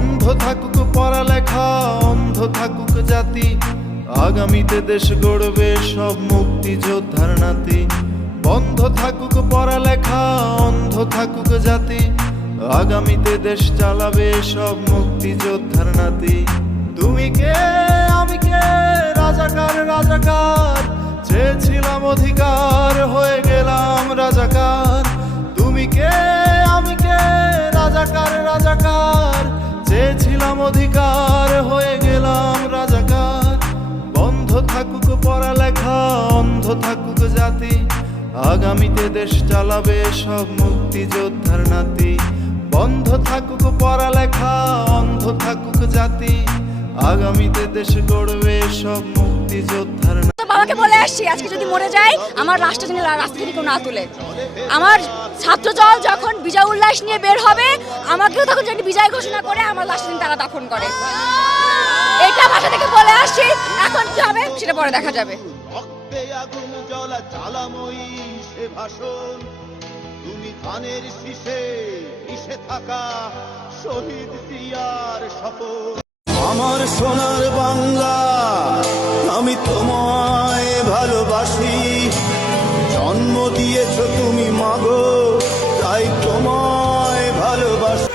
বন্ধ থাকুক পড়ালেখা, অন্ধ থাকুক জাতি, আগামীতে দেশ গড়বে সব মুক্তিযোদ্ধার নাতি। বন্ধ থাকুক পড়ালেখা, অন্ধ থাকুক জাতি, আগামীতে দেশ চালাবে সব মুক্তিযোদ্ধার নাতি। তুমি কে আমি কে, রাজাকার রাজাকার, চেয়েছিলাম অধিকার হয়ে গেলাম রাজাকার। তুমি কে আমি কে, রাজাকার রাজাকার, চেয়েছিলাম অধিকার হয়ে গেলাম রাজাকার। বন্ধ থাকুক পড়ালেখা, অন্ধ থাকুক জাতি, আগামীতে দেশ চালাবে সব মুক্তিযোদ্ধার নাতি। বন্ধ থাকুক পড়ালেখা, অন্ধ থাকুক জাতি, আগামীতে দেশ গড়বে সব মুক্তিযোদ্ধার নাতি। বাবাকে বলে আসছি আজকে যদি মরে যায় আমার রাষ্ট্র যেন রাস্তা থেকে কেউ না তুলে। আমার ছাত্রদল যখন বিজয় উল্লাস নিয়ে বের হবে আমাকেও তখন যদি বিজয় ঘোষণা করে আমার লাশ তারা দাফন করে। এটা বাসা থেকে বলে আসছি, এখন কি হবে সেটা পরে দেখা যাবে। তুমি ধানের শীষে মিশে থাকা শহীদ জিয়ার শপথ। আমার সোনার বাংলা, আমি তোমায় ভালোবাসি। জন্ম দিয়েছ তুমি মাগো, তাই তোমায় ভালোবাসি।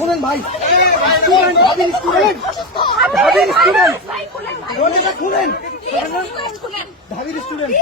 খুলেন ভাই, ঢাবির স্টুডেন্ট